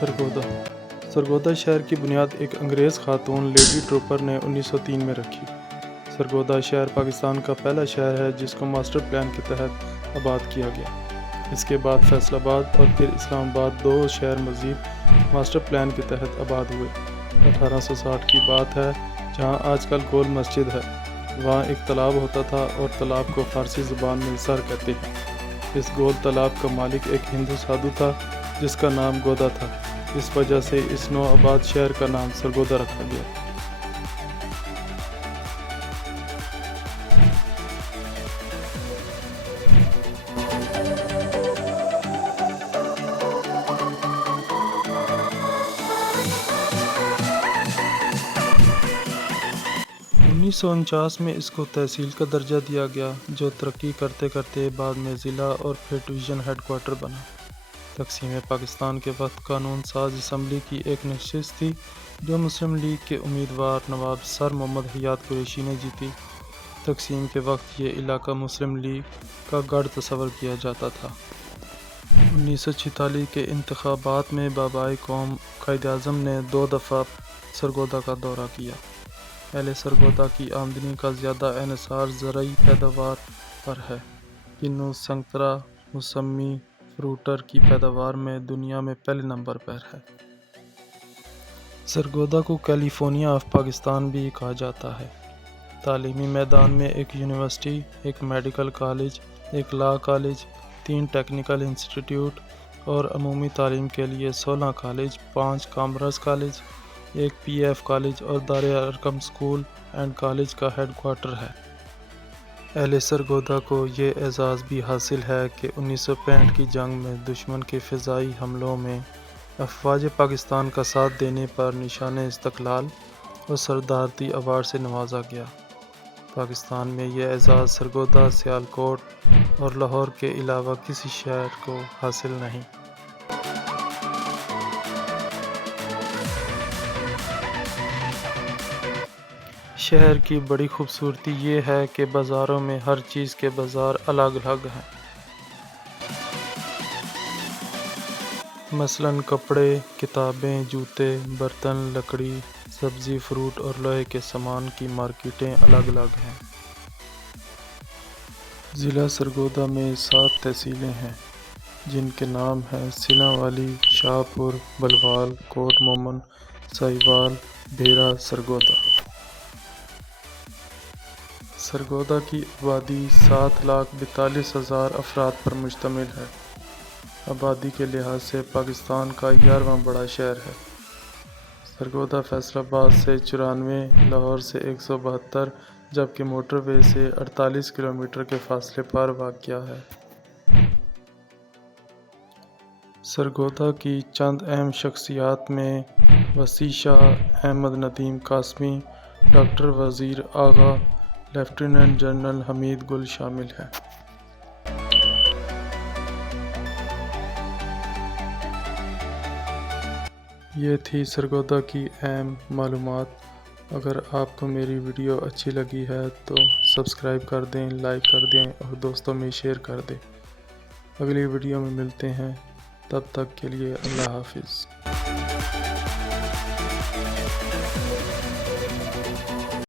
سرگودا سرگودا شہر کی بنیاد ایک انگریز خاتون لیڈی ٹروپر نے 1903 میں رکھی۔ سرگودا شہر پاکستان کا پہلا شہر ہے جس کو ماسٹر پلان کے تحت آباد کیا گیا۔ اس کے بعد فیصل آباد اور پھر اسلام آباد، دو شہر مزید ماسٹر پلان کے تحت آباد ہوئے۔ 1860 کی بات ہے، جہاں آج کل گول مسجد ہے، وہاں ایک تالاب ہوتا تھا اور تالاب کو فارسی زبان میں سر کہتے ہیں۔ اس گول تالاب کا مالک ایک ہندو سادھو تھا جس کا نام گودا تھا، اس وجہ سے اس نو آباد شہر کا نام سرگودا رکھا گیا۔ 1949 میں اس کو تحصیل کا درجہ دیا گیا، جو ترقی کرتے کرتے بعد میں ضلع اور پھر ڈویژن ہیڈ کوارٹر بنا۔ تقسیم پاکستان کے وقت قانون ساز اسمبلی کی ایک نشست تھی جو مسلم لیگ کے امیدوار نواب سر محمد حیات قریشی نے جیتی۔ تقسیم کے وقت یہ علاقہ مسلم لیگ کا گڑھ تصور کیا جاتا تھا۔ 1946 کے انتخابات میں بابائے قوم قائد اعظم نے 2 دفعہ سرگودا کا دورہ کیا۔ اہل سرگودا کی آمدنی کا زیادہ انحصار زرعی پیداوار پر ہے۔ کنو، سنگترا، موسمی، فروٹر کی پیداوار میں دنیا میں پہلے نمبر پر ہے۔ سرگودا کو کیلیفورنیا آف پاکستان بھی کہا جاتا ہے۔ تعلیمی میدان میں ایک یونیورسٹی، ایک میڈیکل کالج، ایک لاء کالج، 3 ٹیکنیکل انسٹیٹیوٹ اور عمومی تعلیم کے لیے 16 کالج، 5 کامرس کالج، ایک پی ایف کالج اور دار ارقم اسکول اینڈ کالج کا ہیڈ کوارٹر ہے۔ اہل سرگودا کو یہ اعزاز بھی حاصل ہے کہ 1965 کی جنگ میں دشمن کے فضائی حملوں میں افواج پاکستان کا ساتھ دینے پر نشان استقلال اور صدارتی ایوارڈ سے نوازا گیا۔ پاکستان میں یہ اعزاز سرگودا، سیالکوٹ اور لاہور کے علاوہ کسی شہر کو حاصل نہیں۔ شہر کی بڑی خوبصورتی یہ ہے کہ بازاروں میں ہر چیز کے بازار الگ الگ ہیں۔ مثلاً کپڑے، کتابیں، جوتے، برتن، لکڑی، سبزی، فروٹ اور لوہے کے سامان کی مارکیٹیں الگ الگ ہیں۔ ضلع سرگودا میں 7 تحصیلیں ہیں جن کے نام ہیں سیلان والی، شاہپور، بلوال، کوٹ مومن، ساہیوال، بھیرا، سرگودا۔ سرگودا کی آبادی 7,42,000 افراد پر مشتمل ہے۔ آبادی کے لحاظ سے پاکستان کا 11واں بڑا شہر ہے۔ سرگودا فیصل آباد سے 94، لاہور سے 172، جبکہ موٹر وے سے 48 کلومیٹر کے فاصلے پر واقع ہے۔ سرگودا کی چند اہم شخصیات میں وسیع شاہ، احمد ندیم قاسمی، ڈاکٹر وزیر آغا، لیفٹیننٹ جنرل حمید گل شامل ہیں۔ یہ تھی سرگودا کی اہم معلومات۔ اگر آپ کو میری ویڈیو اچھی لگی ہے تو سبسکرائب کر دیں، لائک کر دیں اور دوستوں میں شیئر کر دیں۔ اگلی ویڈیو میں ملتے ہیں، تب تک کے لیے اللہ حافظ۔